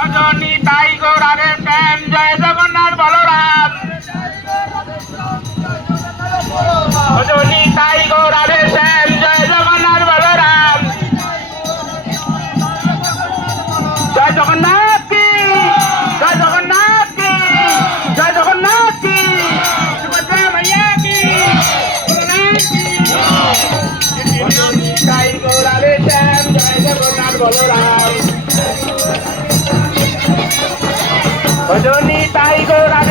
ভজনী তাই গৌরারে শ্যাম জয় জগন্নাথ বলরাম ভজনী তাই গৌরারে শ্যাম জয় জগন্নাথ বলরাম জয় জগন্নাথ কি জয় জগন্নাথ কি জয় জগন্নাথ কি সুভদ্রা মাইয়া কি ভজনী তাই গৌরারে শ্যাম জয় জগন্নাথ বলরাম ভজনী তাই গৌরা